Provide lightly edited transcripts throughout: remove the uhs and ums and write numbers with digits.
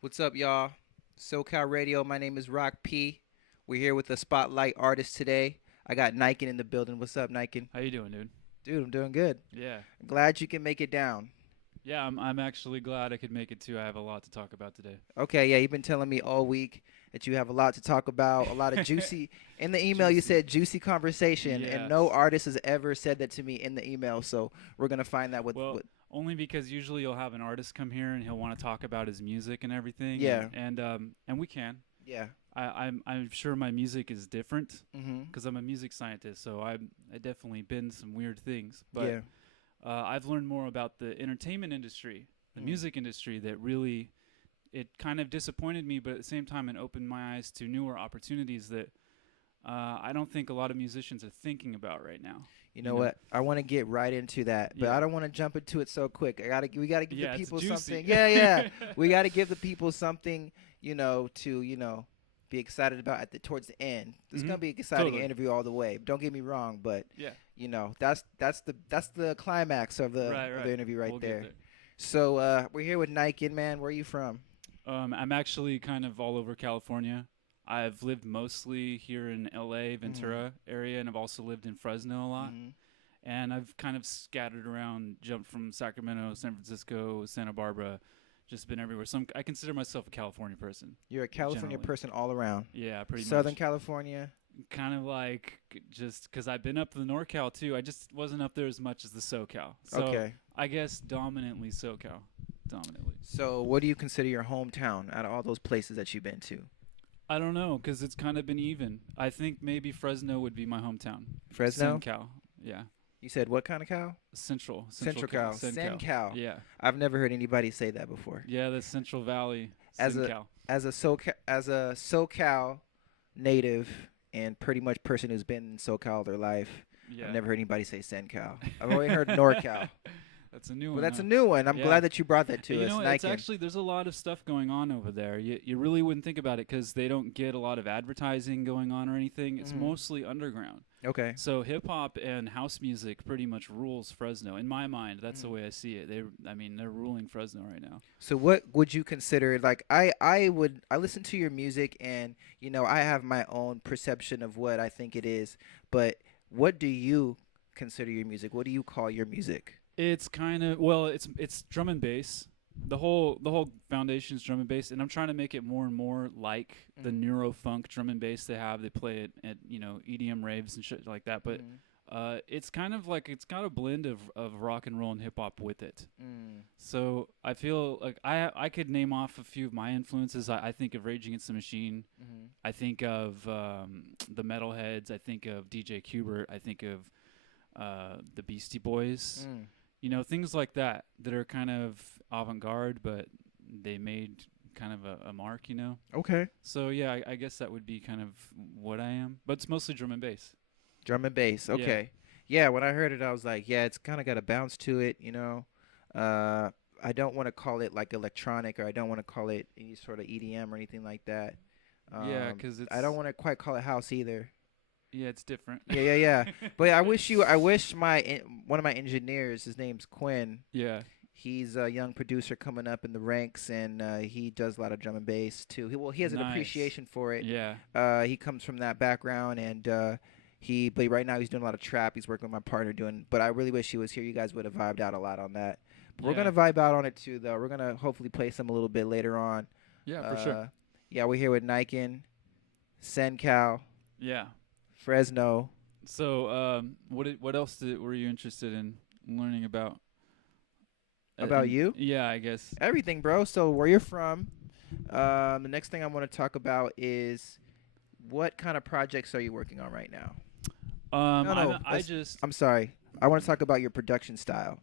What's up, y'all? SoCal Radio. My name is Rock P. We're here with a spotlight artist today. I got Nykkyn in the building. What's up, Nykkyn? How you doing, dude? Dude, I'm doing good. Yeah. Glad you can make it down. Yeah, I'm actually glad I could make it too. I have a lot to talk about today. Okay, yeah, you've been telling me all week that you have a lot to talk about, a lot of juicy. In the email, you Juicy. said juicy conversation, and no Yes. artist has ever said that to me in the email. So we're gonna find that with, Well, with only because usually you'll have an artist come here and he'll want to talk about his music and everything, yeah, and we can. yeah. I'm sure my music is different Mhm. because I'm a music scientist, so I definitely been some weird things, but Yeah. I've learned more about the entertainment industry, the Mm. music industry that really it kind of disappointed me, but at the same time it opened my eyes to newer opportunities that I don't think a lot of musicians are thinking about right now. You You know know? what? I want to get right into that, but Yeah. I don't want to jump into it so quick. We gotta give the Yeah, it's people juicy. something. Yeah, yeah. We gotta give the people something, to be excited about towards the end. It's gonna Mhm. be an exciting Totally. interview all the way. Don't get me wrong, but Yeah. that's the climax of the Right, of the right. interview right We'll get there. there. So we're here with Nykkyn, man. Where are you from? I'm actually kind of all over California. I've lived mostly here in LA, Mm-hmm. Ventura area, and I've also lived in Fresno a lot. Mm-hmm. And I've kind of scattered around, jumped from Sacramento, San Francisco, Santa Barbara, just been everywhere. So I consider myself a California person, You're a California generally. person all around. Yeah, pretty Southern much. California. Kind of like just because I've been up to the NorCal too. I just wasn't up there as much as the SoCal. So Okay. I guess dominantly SoCal. Dominantly. So what do you consider your hometown out of all those places that you've been to? I don't know because it's kind of been even. I think maybe Fresno would be my hometown. Fresno? SenCal. Yeah. You said what kind of cow? Central Central Cal. cow. SenCal. Sen cow. Yeah. I've never heard anybody say that before. Yeah, the Central Valley. As a SenCal. as a SoCal native and pretty much person who's been in SoCal all their life, I've Yeah. never heard anybody say SenCal. I've only heard NorCal. That's a new Well, one, that's huh? a new one. I'm Yeah. glad that you brought that to You us, know, it's Nykkyn. actually there's a lot of stuff going on over there. You really wouldn't think about it because they don't get a lot of advertising going on or anything. It's Mhm. mostly underground. Okay. So hip hop and house music pretty much rules Fresno in my mind. That's the Mm. way I see it. I mean, they're ruling Fresno right now. So what would you consider like I listen to your music and I have my own perception of what I think it is, but what do you consider your music? What do you call your music? It's kind of well, it's drum and bass. The whole foundation is drum and bass, and I'm trying to make it more and more like the Mhm. neurofunk drum and bass they have. They play it at EDM raves and shit like that. But Mhm. it's kind of like it's got a blend of rock and roll and hip hop with it. Mm. So I feel like I could name off a few of my influences. I think of Rage Against the Machine. Mhm. I think of the Metalheads. I think of DJ Kubert. I think of the Beastie Boys. Mm. Things like that are kind of avant-garde, but they made kind of a mark. Okay. So yeah, I guess that would be kind of what I am, but it's mostly drum and bass. Drum and bass. Yeah. Okay. Yeah, when I heard it I was like, yeah, it's kind of got a bounce to it. Uh I don't want to call it like electronic or I don't want to call it any sort of EDM or anything like that. Yeah, 'cause I don't want to quite call it house either. yeah, it's different. Yeah, yeah, yeah. But I wish one of my engineers, his name's Quinn. Yeah. He's a young producer coming up in the ranks, and he does a lot of drum and bass too. He has an Nice. appreciation for it. Yeah. He comes from that background, and but right now he's doing a lot of trap. He's working with my partner doing. But I really wish he was here. You guys would have vibed out a lot on that. But we're Yeah. gonna vibe out on it too, though. We're gonna hopefully play some a little bit later on. Yeah, for sure. Uh, yeah, we're here with Nykkyn, SenCal, Yeah. Fresno. So, what else were you interested in learning about? About you? Yeah, I guess. Everything, bro. So where you're from. The next thing I want to talk about is what kind of projects are you working on right now? No, no. I just I'm sorry. I want to talk about your production style.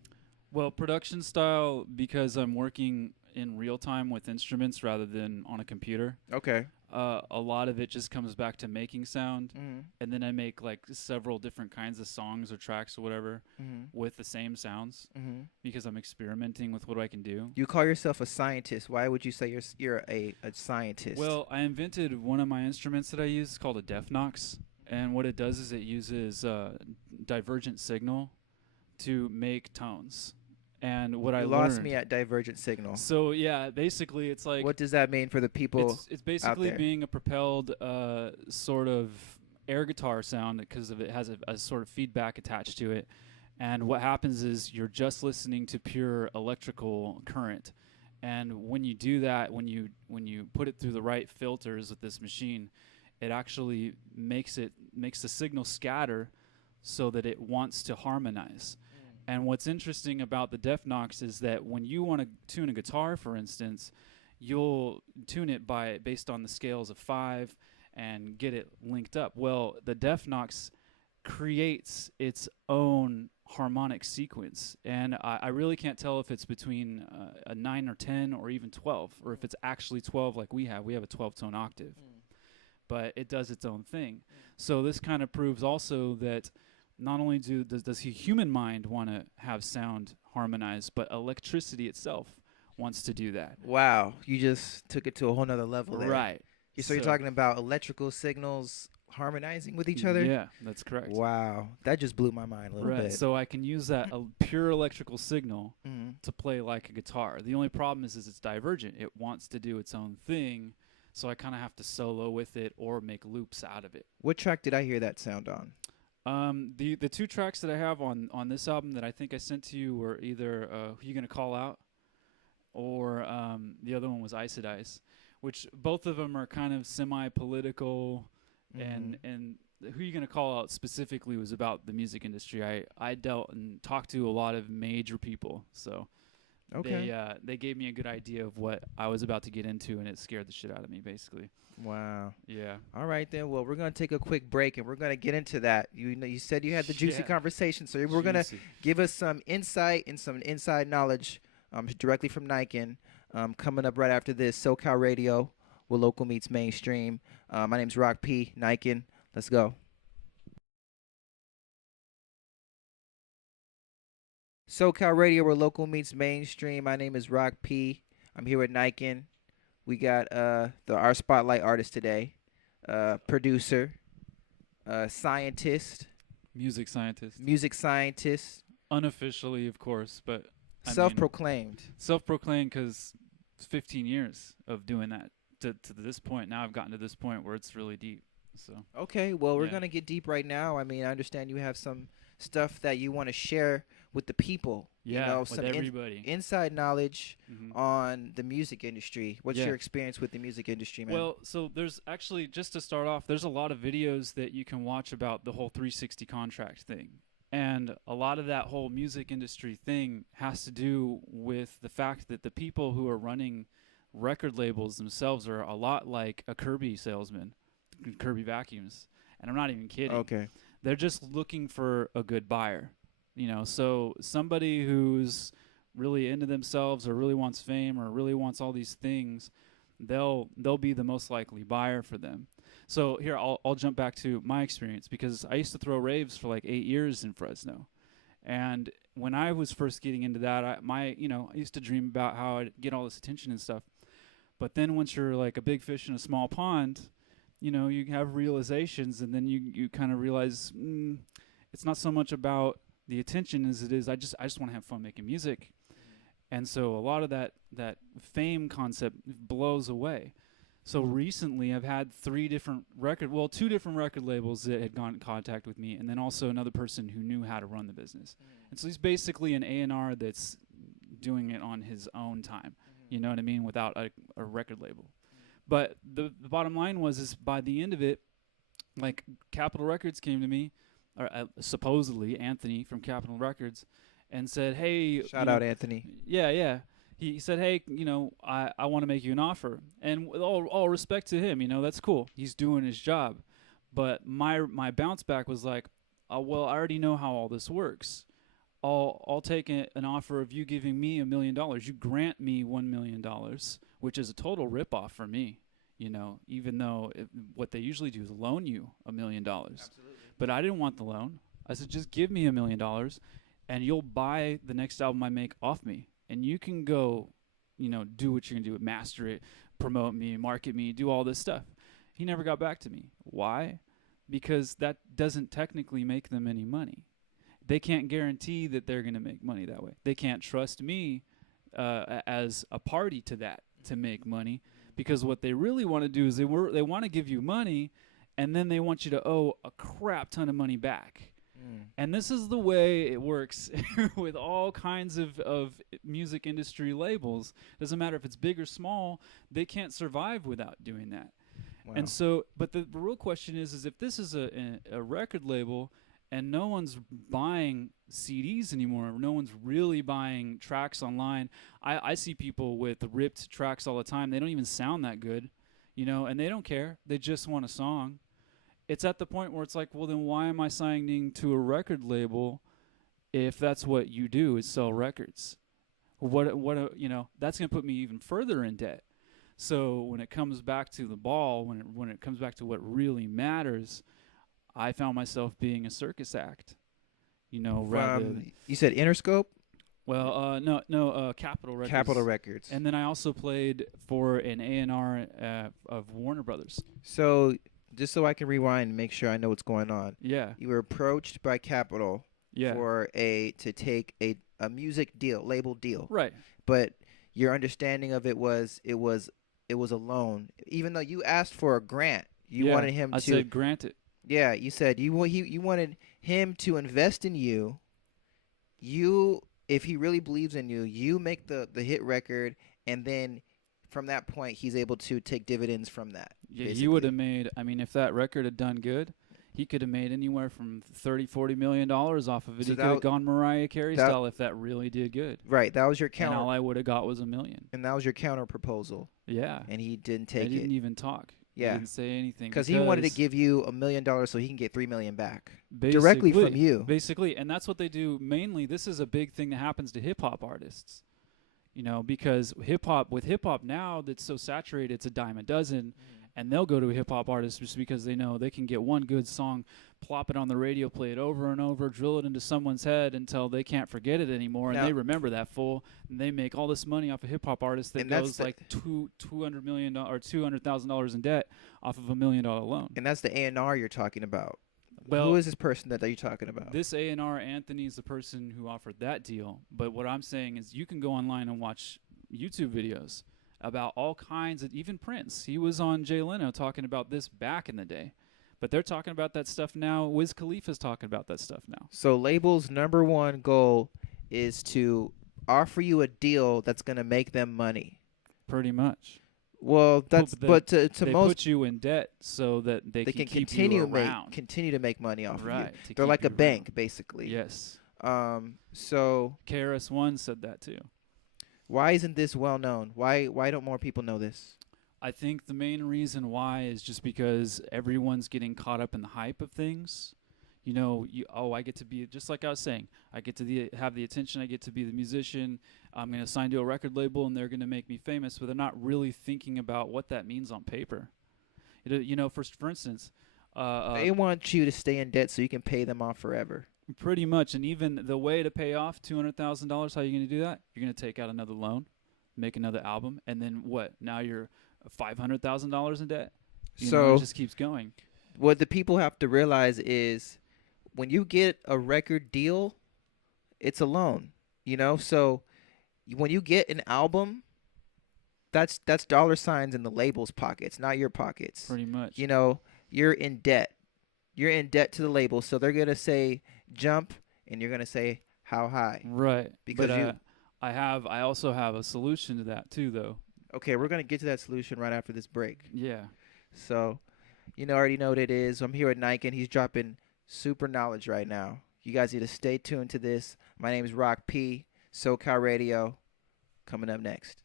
well, production style because I'm working in real time with instruments rather than on a computer. Okay. A lot of it just comes back to making sound, Mhm. and then I make like several different kinds of songs or tracks or whatever Mhm. with the same sounds Mhm. because I'm experimenting with what I can do. You call yourself a scientist. Why would you say you're a scientist? Well, I invented one of my instruments that I use. It's called a DEFNOX, and what it does is it uses divergent signal to make tones. And what I You lost me learned, at divergent signal. so yeah, basically it's like What does that mean for the people it's out basically there? being a propelled sort of air guitar sound because of it has a sort of feedback attached to it. And what happens is you're just listening to pure electrical current. And when you do that, when you put it through the right filters with this machine, it actually makes the signal scatter so that it wants to harmonize. And what's interesting about the DEFNOX is that when you want to tune a guitar, for instance, you'll tune it based on the scales of 5 and get it linked up. Well, the DEFNOX creates its own harmonic sequence, and I really can't tell if it's between a 9 or 10 or even 12, or if it's actually 12 like we have. We have a 12-tone octave, but it does its own thing. So this kind of proves also that not only does the human mind want to have sound harmonized, but electricity itself wants to do that. Wow, you just took it to a whole nother level there. Right. So you're talking about electrical signals harmonizing with each other? Yeah, that's correct. Wow, that just blew my mind a little Right. bit. So I can use that pure electrical signal Mhm. to play like a guitar. The only problem is it's divergent. It wants to do its own thing, so I kind of have to solo with it or make loops out of it. What track did I hear that sound on? The two tracks that I have on this album that I think I sent to you were either Who You Gonna Call Out, or the other one was Ice, which both of them are kind of semi-political, and Who You Gonna Call Out specifically was about the music industry. I dealt and talked to a lot of major people, so they gave me a good idea of what I was about to get into, and it scared the shit out of me, basically. Wow. Yeah. All right then. Well, we're gonna take a quick break, and we're gonna get into that. You know, you said you had the juicy Yeah. conversation, so we're gonna Juicy. give us some insight and some inside knowledge, directly from Nykkyn. Coming up right after this, SoCal Radio, where local meets mainstream. My name's Rock P. Nykkyn. Let's go. SoCal Radio, where local meets mainstream. My name is Rock P. I'm here with Nykkyn. We got our spotlight artist today, producer, scientist, Music scientist. music scientist, Unofficially, of course, but I mean, self-proclaimed. self-proclaimed because 15 years of doing that to this point. Now I've gotten to this point where it's really deep. So Okay, well, we're Yeah. gonna get deep right now. I mean, I understand you have some stuff that you want to share with the people. yeah, You know, with some everybody. inside knowledge Mhm. on the music industry. What's Yeah. your experience with the music industry, man? Well, so there's actually, just to start off, there's a lot of videos that you can watch about the whole 360 contract thing. And a lot of that whole music industry thing has to do with the fact that the people who are running record labels themselves are a lot like a Kirby salesman, Kirby vacuums. And I'm not even kidding. okay. They're just looking for a good buyer. So somebody who's really into themselves or really wants fame or really wants all these things, they'll be the most likely buyer for them. So here I'll jump back to my experience, because I used to throw raves for like 8 years in Fresno. And when I was first getting into that, I used to dream about how I'd get all this attention and stuff. But then once you're like a big fish in a small pond, you have realizations, and then you kind of realize it's not so much about the attention as it is I just want to have fun making music. And so a lot of that fame concept blows away. So recently I've had two different record labels that had gone in contact with me, and then also another person who knew how to run the business. And so he's basically an A&R that's doing it on his own time, you know what I mean, without a record label. But the bottom line is by the end of it, like Capitol Records came to me, or supposedly Anthony from Capitol Records, and said, "Hey, Shout out, Anthony. yeah." He said, "Hey, I want to make you an offer." And with all respect to him, that's cool. He's doing his job. But my bounce back was like, well, I already know how all this works. I'll take an offer of you giving me $1 million. You grant me $1 million, which is a total ripoff for me. Even though what they usually do is loan you $1 million. Absolutely. But I didn't want the loan. I said, just give me $1 million, and you'll buy the next album I make off me. And you can go, do what you're going to do, master it, promote me, market me, do all this stuff. He never got back to me. Why? Because that doesn't technically make them any money. they can't guarantee that they're going to make money that way. They can't trust me as a party to that to make money, because what they really want to do is they want to give you money, and then they want you to owe a crap ton of money back. And this is the way it works with all kinds of music industry labels. Doesn't matter if it's big or small, they can't survive without doing that. Wow. And so, but the real question is if this is a record label and no one's buying CDs anymore, no one's really buying tracks online. I see people with ripped tracks all the time. They don't even sound that good, and they don't care. They just want a song. It's at the point where it's like, well, then why am I signing to a record label if that's what you do is sell records? That's going to put me even further in debt. So when it comes back to the ball, when it comes back to what really matters, I found myself being a circus act, rather than, you said Interscope? well, no, Capitol Records. Capitol Records. And then I also played for an A&R of Warner Brothers. So, just so I can rewind and make sure I know what's going on. Yeah. You were approached by Capitol to take a music deal, label deal. Right. But your understanding of it was it was a loan. Even though you asked for a grant, you wanted him I said grant it. Yeah, you said you wanted him to invest in you. If he really believes in you, you make the hit record, and then from that point he's able to take dividends from that. Yeah, basically. he would have made, if that record had done good, he could have made anywhere from $30-40 million off of it. So he could have gone Mariah Carey style if that really did good. Right, that was your counter. And all I would have got was $1 million. And that was your counter proposal. Yeah. And he didn't take it. He didn't even talk. Yeah. He didn't say anything. Because he wanted to give you $1 million so he can get $3 million back. Directly from you. Basically, and that's what they do mainly. This is a big thing that happens to hip-hop artists. Because with hip-hop now that's so saturated, it's a dime a dozen. And they'll go to a hip-hop artist just because they know they can get one good song, plop it on the radio, play it over and over, drill it into someone's head until they can't forget it anymore, and they remember that fool, and they make all this money off a hip-hop artist that goes like $200 million or $200,000 in debt off of $1 million loan. And that's the A&R you're talking about. Well, who is this person that you're talking about? This A&R, Anthony, is the person who offered that deal. But what I'm saying is you can go online and watch YouTube videos about all kinds of, even Prince. He was on Jay Leno talking about this back in the day. But they're talking about that stuff now. Wiz Khalifa's talking about that stuff now. So label's number one goal is to offer you a deal that's going to make them money. Pretty much. Well, that's but to they most put you in debt so that they can keep continue you around. continue to make money off of right, you. They're like a bank, around. basically. Yes. So KRS-One said that too. Why isn't this well known? Why don't more people know this? I think the main reason why is just because everyone's getting caught up in the hype of things. I get to be, just like I was saying, I get to have the attention, I get to be the musician, I'm going to sign to a record label and they're going to make me famous, but they're not really thinking about what that means on paper. For instance, they want you to stay in debt so you can pay them off forever. Pretty much, and even the way to pay off $200,000, how are you going to do that? You're going to take out another loan, make another album, and then what? Now you're $500,000 in debt? It just keeps going. What the people have to realize is when you get a record deal, it's a loan, So when you get an album, that's dollar signs in the label's pockets, not your pockets. Pretty much. You're in debt. You're in debt to the label, so they're going to say jump, and you're going to say how high. Right. Because I also have a solution to that too, though. Okay, we're going to get to that solution right after this break. Yeah. So, already know what it is. I'm here at Nykkynn. He's dropping super knowledge right now. You guys need to stay tuned to this. My name is Rock P, SoCal Radio. Coming up next.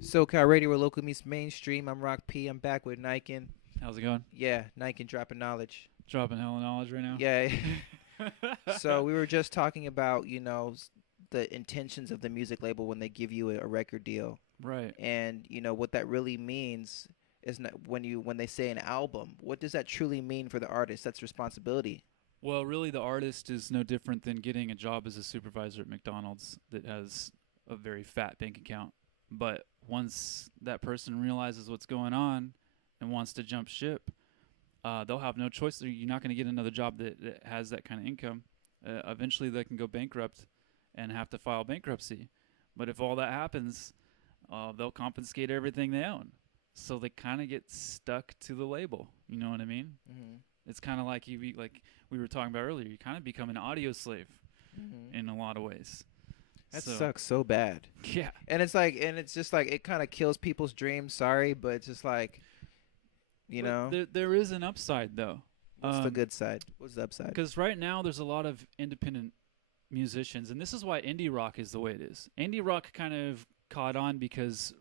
SoCal Radio, where local meets mainstream. I'm Rock P. I'm back with Nykkynn. How's it going? Yeah, Nykkynn dropping knowledge. Dropping hella knowledge right now? Yeah. So we were just talking about, the intentions of the music label when they give you a record deal. Right. And, what that really means is not when they say an album, what does that truly mean for the artist? That's responsibility. Well, really, the artist is no different than getting a job as a supervisor at McDonald's that has a very fat bank account. But once that person realizes what's going on, and wants to jump ship, they'll have no choice. You're not going to get another job that has that kind of income. Eventually, they can go bankrupt and have to file bankruptcy. But if all that happens, they'll confiscate everything they own. So they kind of get stuck to the label. You know what I mean? Mm-hmm. It's kind of like like we were talking about earlier. You kind of become an audio slave Mm-hmm. in a lot of ways. That So sucks so bad. yeah, And it's just like it kind of kills people's dreams. Sorry, but it's just like, you but know, there is an upside though. what's the good side? What's the upside? Because right now there's a lot of independent musicians, and this is why indie rock is the way it is. Indie rock kind of caught on because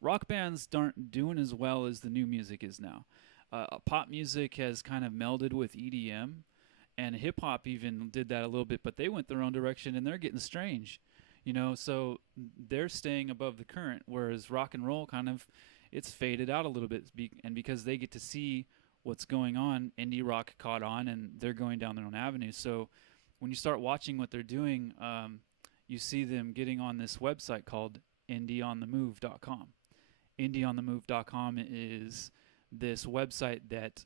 rock bands aren't doing as well as the new music is now. Pop music has kind of melded with EDM, and hip hop even did that a little bit, but they went their own direction and they're getting strange. So they're staying above the current, whereas rock and roll kind of it's faded out a little bit, and because they get to see what's going on, indie rock caught on and they're going down their own avenue. So when you start watching what they're doing, you see them getting on this website called indieonthemove.com. Indieonthemove.com is this website that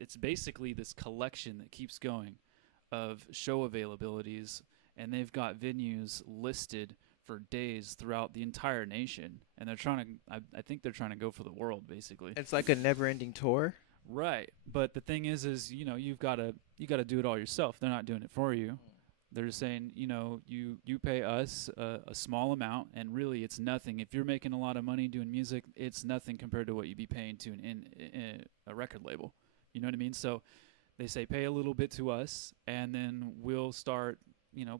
it's basically this collection that keeps going of show availabilities, and they've got venues listed for days throughout the entire nation, and they're trying to I think they're trying to go for the world basically. It's like a never-ending tour. Right. But the thing is you've got to do it all yourself. They're not doing it for you. They're just saying, you pay us a small amount, and really it's nothing. If you're making a lot of money doing music, it's nothing compared to what you'd be paying to a record label. You know what I mean? So they say pay a little bit to us, and then we'll start,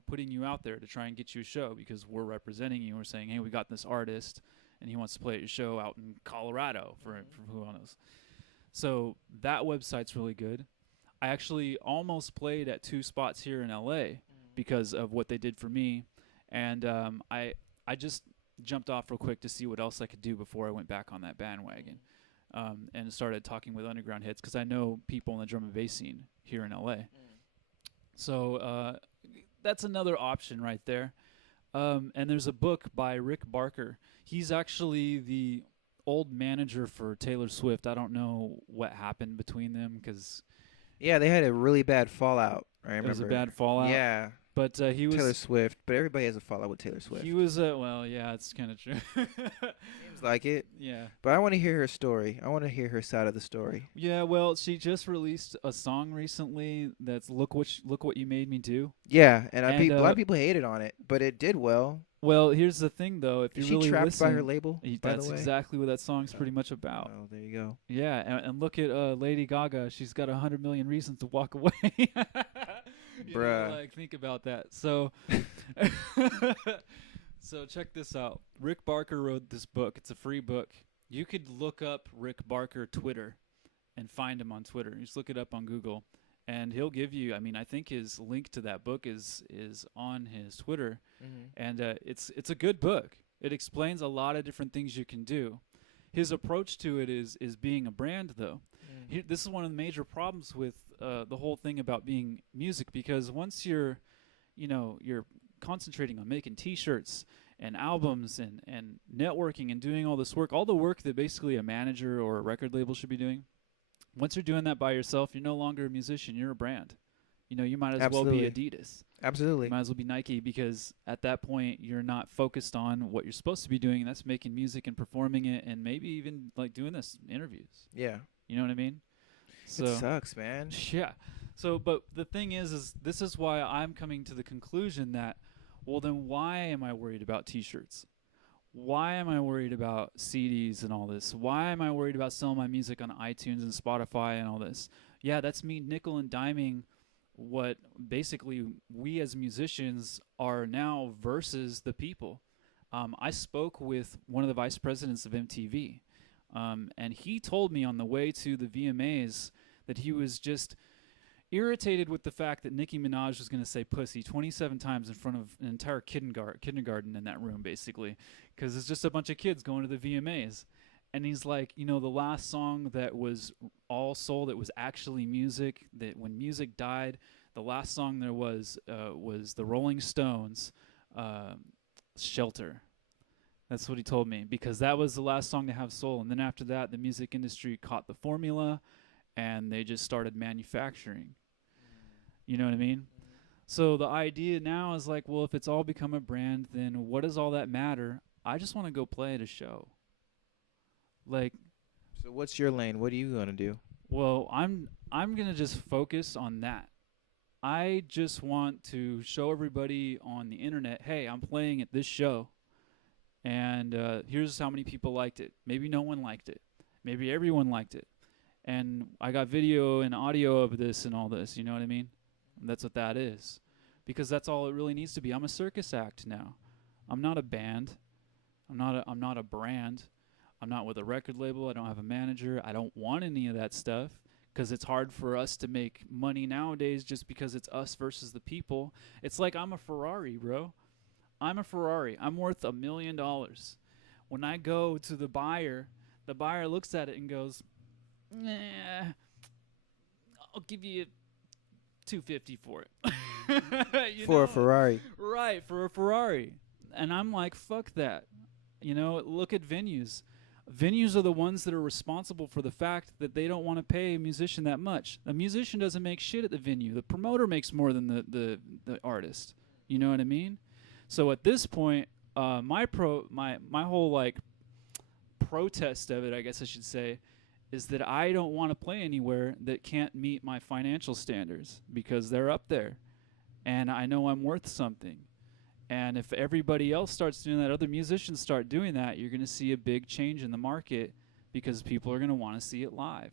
putting you out there to try and get you a show because we're representing you. We're saying, hey, we got this artist, and he wants to play at your show out in Colorado for who knows. So that website's really good. I actually almost played at 2 spots here in LA because of what they did for me, and I just jumped off real quick to see what else I could do before I went back on that bandwagon, and started talking with underground hits because I know people in the drum and bass scene here in LA. So that's another option right there. And there's a book by Rick Barker. He's actually the old manager for Taylor Swift. I don't know what happened between them because Yeah, they had a really bad fallout. I remember. it was a bad fallout. Yeah, But he was Taylor Swift, but everybody has a fallout with Taylor Swift. he was well, yeah, it's kind of true. Seems like it. Yeah. But I want to hear her story. I want to hear her side of the story. Yeah, well, she just released a song recently that's look what you made me do. Yeah, and And, a lot of people hated on it, but it did well. Well, here's the thing though, if you Is she really trapped listen, by her label? By that's the way? exactly what that song's pretty much about. Oh, there you go. Yeah, and look at Lady Gaga. She's got 100 million reasons to walk away. Bruh. Like think about that. So, so check this out. Rick Barker wrote this book. It's a free book. You could look up Rick Barker Twitter and find him on Twitter. You just look it up on Google, and he'll give you. I mean, I think his link to that book is on his Twitter, and it's a good book. It explains a lot of different things you can do. His approach to it is being a brand, though. This is one of the major problems with the whole thing about being music, because once you're concentrating on making T-shirts and albums and networking and doing all this work, all the work that basically a manager or a record label should be doing. Once you're doing that by yourself, you're no longer a musician. You're a brand. You might as well be Adidas. Absolutely. You might as well be Nike, because at that point you're not focused on what you're supposed to be doing, and that's making music and performing it, and maybe even like doing this interviews. Yeah. You know what I mean? So It sucks, man. yeah. So, but the thing is this is why I'm coming to the conclusion that, well, then why am I worried about T-shirts? Why am I worried about CDs and all this? Why am I worried about selling my music on iTunes and Spotify and all this? Yeah, that's me nickel and diming what basically we as musicians are now versus the people. I spoke with one of the vice presidents of MTV, and he told me on the way to the VMAs that he was just irritated with the fact that Nicki Minaj was going to say pussy 27 times in front of an entire kindergarten in that room, basically, because it's just a bunch of kids going to the VMAs. And he's like, the last song that was all soul, that was actually music, that when music died, the last song there was the Rolling Stones, Shelter. That's what he told me, because that was the last song to have soul. And then after that, the music industry caught the formula and they just started manufacturing. You know what I mean? So the idea now is like, well, if it's all become a brand, then what does all that matter? I just want to go play at a show. Like, So what's your lane? What are you gonna do? well, I'm gonna just focus on that. I just want to show everybody on the internet, hey, I'm playing at this show, and here's how many people liked it. Maybe no one liked it. Maybe everyone liked it. And I got video and audio of this and all this. You know what I mean? And that's what that is, because that's all it really needs to be. I'm a circus act now. I'm not a band. I'm not a brand. I'm not with a record label. I don't have a manager. I don't want any of that stuff, because it's hard for us to make money nowadays just because it's us versus the people. It's like I'm a Ferrari, bro. I'm a Ferrari. I'm worth $1 million. When I go to the buyer looks at it and goes, "Nah, I'll give you 250 for it." You For a know? Ferrari. Right, for a Ferrari. And I'm like, fuck that. You know, look at venues. Venues are the ones that are responsible for the fact that they don't want to pay a musician that much. A musician doesn't make shit at the venue. The promoter makes more than the artist. You know what I mean? So at this point, my whole like protest of it, I guess I should say, is that I don't want to play anywhere that can't meet my financial standards, because they're up there, and I know I'm worth something. And if everybody else starts doing that, other musicians start doing that, you're going to see a big change in the market, because people are going to want to see it live.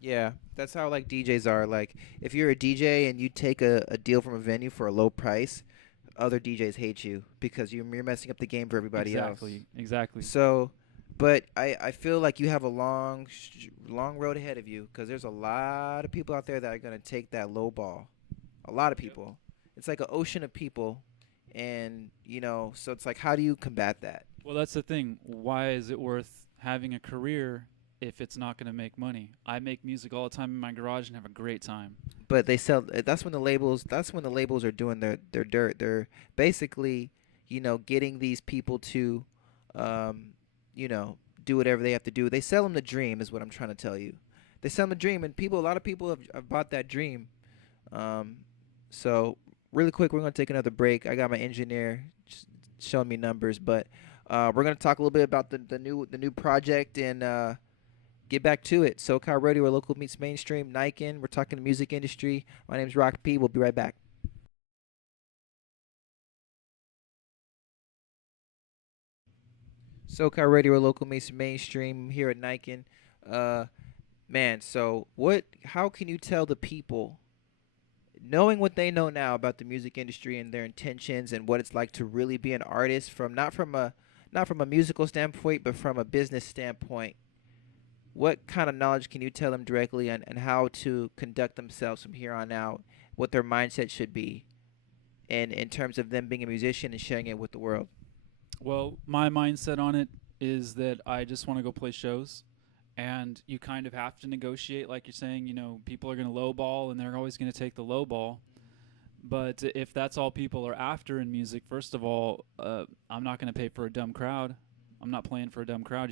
Yeah, that's how like DJs are. Like if you're a DJ and you take a deal from a venue for a low price, other DJs hate you because you're messing up the game for everybody else. Exactly. So, but I feel like you have a long road ahead of you, because there's a lot of people out there that are gonna take that low ball. A lot of people. It's like an ocean of people, and so it's like, how do you combat that? Well, that's the thing. Why is it worth having a career if it's not going to make money? I make music all the time in my garage and have a great time. But they sell. That's when the labels. That's when the labels are doing their dirt. They're basically, getting these people to, um, do whatever they have to do. They sell them the dream, is what I'm trying to tell you. They sell them the dream, and a lot of people have bought that dream. Um, so really quick, we're gonna take another break. I got my engineer showing me numbers, but we're gonna talk a little bit about the new project, and get back to it. SoCal Radio, where local meets mainstream. Nykkynn, we're talking the music industry. My name's Rock P. We'll be right back. SoCal Radio, where local meets mainstream. Here at Nykkynn. Uh, man, so what? How can you tell the people, knowing what they know now about the music industry and their intentions and what it's like to really be an artist, from not from a musical standpoint, but from a business standpoint? What kind of knowledge can you tell them directly, and how to conduct themselves from here on out, what their mindset should be, and in terms of them being a musician and sharing it with the world? Well, my mindset on it is that I just want to go play shows, and you kind of have to negotiate, like you're saying. People are going to lowball, and they're always going to take the low ball. But if that's all people are after in music, first of all, I'm not going to pay for a dumb crowd. I'm not playing for a dumb crowd.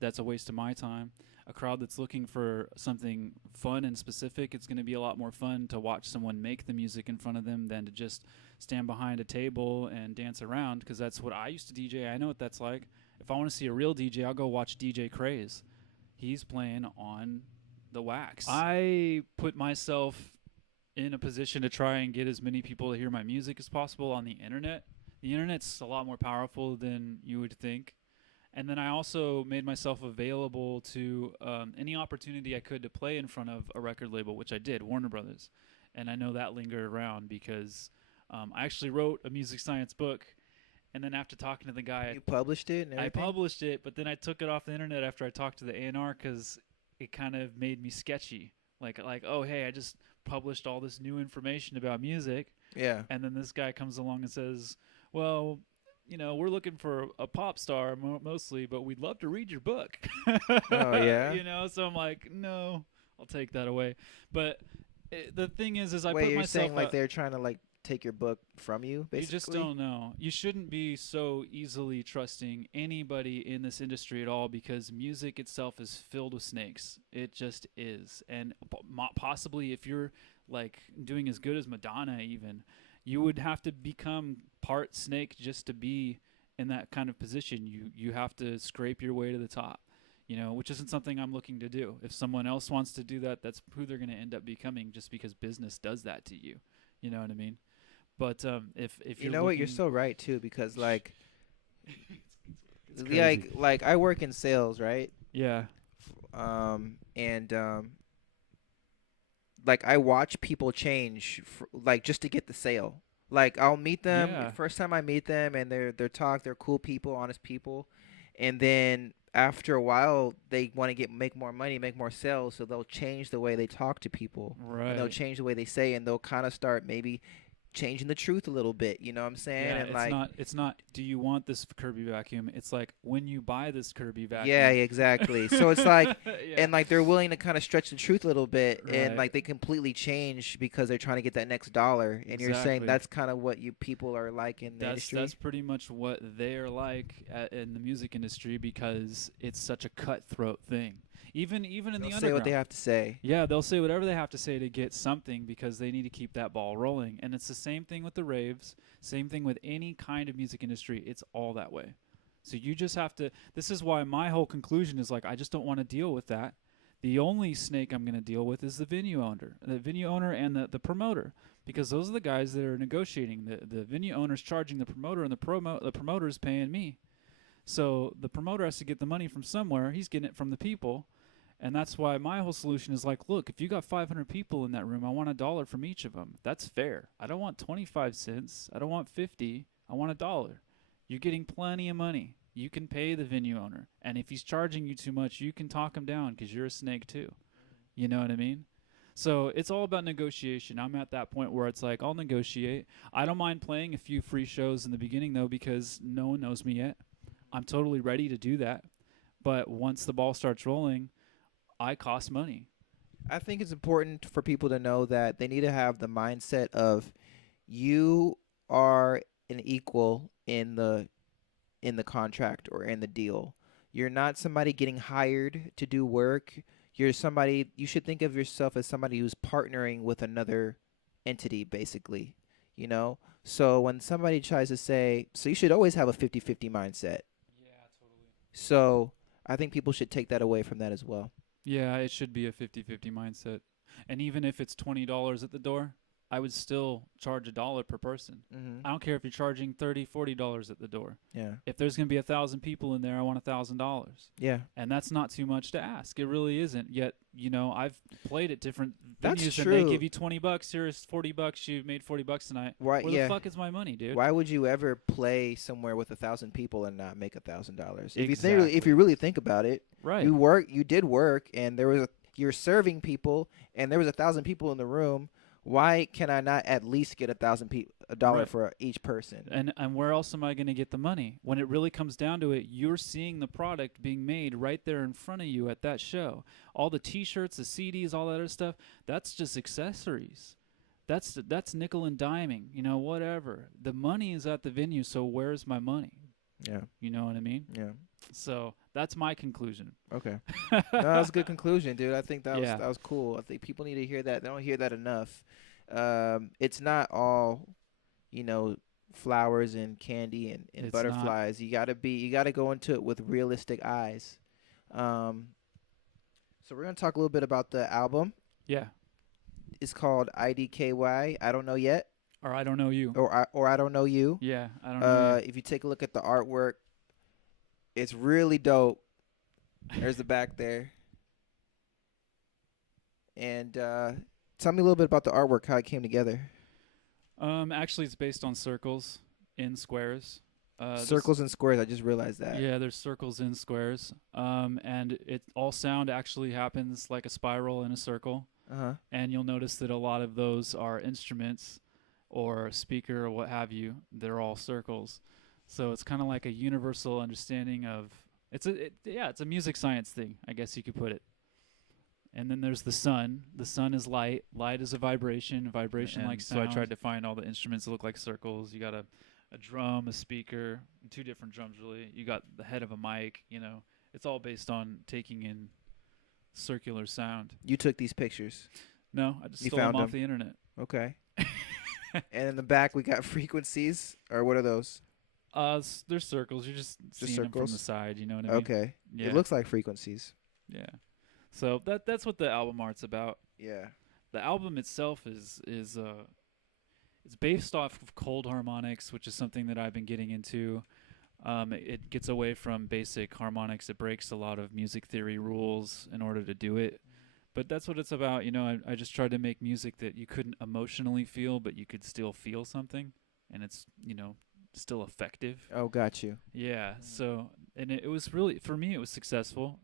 That's a waste of my time. A crowd that's looking for something fun and specific, it's going to be a lot more fun to watch someone make the music in front of them than to just stand behind a table and dance around, because that's what I used to DJ. I know what that's like. If I want to see a real DJ, I'll go watch DJ Craze. He's playing on the wax. I put myself in a position to try and get as many people to hear my music as possible on the internet. The internet's a lot more powerful than you would think. And then I also made myself available to any opportunity I could to play in front of a record label, which I did, Warner Brothers. And I know that lingered around because I actually wrote a music science book. And then after talking to the guy, You published it and I everything? published it, but then I took it off the internet after I talked to the A&R, because it kind of made me sketchy. Like, oh, hey, I just published all this new information about music. Yeah. And then this guy comes along and says, well, we're looking for a pop star mostly, but we'd love to read your book. Oh, yeah? So I'm like, no, I'll take that away. But the thing is I Wait, put you're myself saying like they're trying to like take your book from you, You just basically. don't know. You shouldn't be so easily trusting anybody in this industry at all because music itself is filled with snakes. It just is. And possibly if you're like doing as good as Madonna, even, you would have to become part snake just to be in that kind of position. You have to scrape your way to the top, which isn't something I'm looking to do. If someone else wants to do that, that's who they're going to end up becoming just because business does that to you. You know what I mean? But if You you're know what? You're looking, so right too, because like it's crazy. like I work in sales, right? Yeah, And like I watch people change like just to get the sale. Like I'll meet them yeah, first time I meet them, and they're cool people, honest people, and then after a while they want to make more money, make more sales, so they'll change the way they talk to people, and they'll right. change the way they say, and they'll kind of start maybe changing the truth a little bit. You know what I'm saying? Yeah, And it's like not. It's not. Do you want this Kirby vacuum? It's like when you buy this Kirby yeah, vacuum. exactly. So it's like, Yeah, and like they're willing to kind of stretch the truth a little bit, and right. like they completely change because they're trying to get that next dollar. And you're saying Exactly. that's kind of what you people are like in the That's industry. pretty much what they're like in the music industry because it's such a cutthroat thing. Even in They'll the say what they underground. have to say. Yeah, they'll say whatever they have to say to get something because they need to keep that ball rolling. And it's the same thing with the raves, same thing with any kind of music industry. It's all that way. So you just have to. This is why my whole conclusion is like, I just don't want to deal with that. The only snake I'm going to deal with is the venue owner and the promoter, because those are the guys that are negotiating. The venue owner's charging the promoter, and the promoter's paying me. So the promoter has to get the money from somewhere. He's getting it from the people. And that's why my whole solution is like, look, if you got 500 people in that room, I want $1 from each of them. That's fair. I don't want 25 cents. I don't want 50. I want $1. You're getting plenty of money. You can pay the venue owner. And if he's charging you too much, you can talk him down because you're a snake too. You know what I mean? So it's all about negotiation. I'm at that point where it's like, I'll negotiate. I don't mind playing a few free shows in the beginning, though, because no one knows me yet. I'm totally ready to do that. But once the ball starts rolling, I cost money. I think it's important for people to know that they need to have the mindset of you are an equal in the contract or in the deal. You're not somebody getting hired to do work. You're somebody, you should think of yourself as somebody who's partnering with another entity, basically. You know? So when somebody tries to say, so you should always have a 50-50 mindset. Yeah, totally. So I think people should take that away from that as well. Yeah, it should be a 50-50 mindset. And even if it's $20 at the door, I would still charge $1 per person. Mm-hmm. I don't care if you're charging $30, $40 at the door. Yeah. If there's going to be 1,000 people in there, I want $1,000. Yeah. And that's not too much to ask. It really isn't. Yet, I've played at different That's venues and they true. give you $20. Here's $40. You made $40 tonight. Why? Where the Yeah. fuck is my money, dude? Why would you ever play somewhere with 1,000 people and not make $1,000? If Exactly. you really think about it, Right. you did work, and you're serving people, and there was 1,000 people in the room. Why can I not at least get a dollar Right. for each person? And where else am I going to get the money? When it really comes down to it, you're seeing the product being made right there in front of you at that show. All the T-shirts, the CDs, all that other stuff, that's just accessories. That's nickel and diming, whatever. The money is at the venue, so where's my money? Yeah. You know what I mean? Yeah. So that's my conclusion. Okay. No, that was a good conclusion, dude. I think Yeah. that was cool. I think people need to hear that. They don't hear that enough. It's not all, you know, flowers and candy and It's not. butterflies. You gotta go into it with realistic eyes. Um, so we're gonna talk a little bit about the album. Yeah. It's called IDKY. I don't know yet, Or I don't know you. or I don't know you. Yeah, I don't know you. If you take a look at the artwork, it's really dope. There's the back there. And tell me a little bit about the artwork, how it came together. Actually, it's based on circles in squares. Circles and squares. I just realized that. Yeah, there's circles in squares. And it all sound actually happens like a spiral in a circle. Uh-huh. And you'll notice that a lot of those are instruments or a speaker or what have you. They're all circles. So it's kind of like a universal understanding of it's a music science thing, I guess you could put it. And then there's the sun. The sun is light. Light is a vibration. Vibration And like so I sound. tried to find all the instruments that look like circles. You got a drum, a speaker, two different drums really. You got the head of a mic, you know. It's all based on taking in circular sound. You took these pictures. No, I just You stole them found off them. the internet. Okay. And in the back we got frequencies, or what are those? They're circles. You're just seeing them from the circles? side. You know what I mean? Okay. Yeah. It looks like frequencies. Yeah. So that's what the album art's about. Yeah. The album itself is it's based off of cold harmonics, which is something that I've been getting into. It gets away from basic harmonics. It breaks a lot of music theory rules in order to do it. But that's what it's about. You know, I just tried to make music that you couldn't emotionally feel, but you could still feel something, and it's, you know, still effective. Oh, got you. Yeah. So, and it was really, for me, it was successful.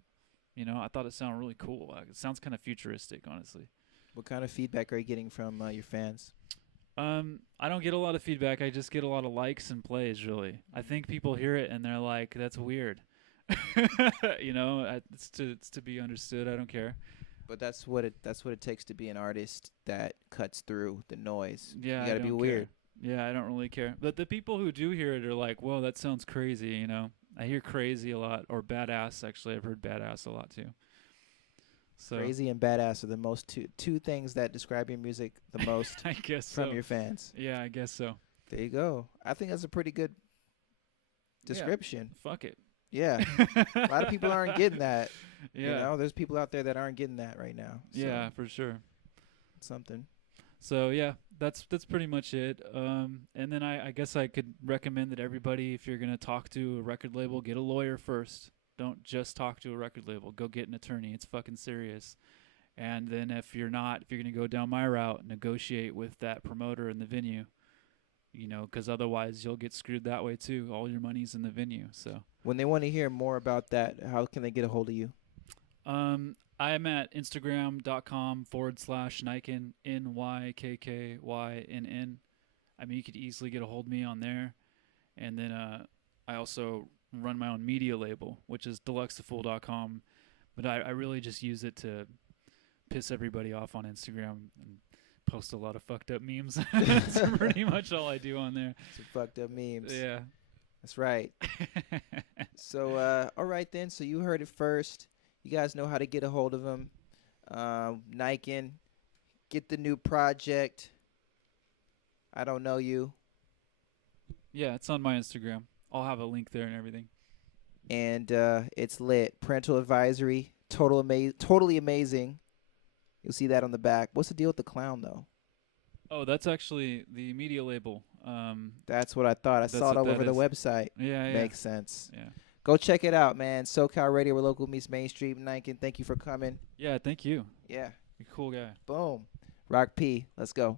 You know, I thought it sounded really cool. It sounds kind of futuristic, honestly. What kind of feedback are you getting from your fans? I don't get a lot of feedback. I just get a lot of likes and plays, really. I think people hear it and they're like, "That's weird." You know, it's to be understood. I don't care. But that's what it takes to be an artist that cuts through the noise. Yeah, You I got to be don't weird. care. Yeah, I don't really care. But the people who do hear it are like, "Whoa, that sounds crazy." You know, I hear crazy a lot, or badass. Actually, I've heard badass a lot too. So Crazy and badass are the most two things that describe your music the most I guess from so. your fans. Yeah, I guess so. There you go. I think that's a pretty good description. Fuck it. Yeah. A lot of people aren't getting that. Yeah. You know, there's people out there that aren't getting that right now. So Yeah, for sure. something. So yeah, that's pretty much it. And then I guess I could recommend that everybody, if you're gonna talk to a record label, get a lawyer first. Don't just talk to a record label. Go get an attorney. It's fucking serious. And then if you're gonna go down my route, negotiate with that promoter in the venue. You know, because otherwise you'll get screwed that way too. All your money's in the venue. So When they want to hear more about that, how can they get a hold of you? I'm at Instagram.com/Nykkynn, Nykkynn. I mean, you could easily get a hold of me on there. And then I also run my own media label, which is deluxethefool.com. But I really just use it to piss everybody off on Instagram and post a lot of fucked up memes. That's pretty much all I do on there. Some fucked up memes. Yeah. That's right. So, all right then. So you heard it first. You guys know how to get a hold of him. Nykkynn, get the new project. I don't know you. Yeah, it's on my Instagram. I'll have a link there and everything. And it's lit. Parental advisory. Totally amazing. You'll see that on the back. What's the deal with the clown, though? Oh, that's actually the media label. That's what I thought. I That's saw it what all that over the is. website. Yeah. Makes sense. Yeah. Go check it out, man. SoCal Radio, where local meets mainstream. Nykkynn, thank you for coming. Yeah, thank you. Yeah. You're a cool guy. Boom. Rock P. Let's go.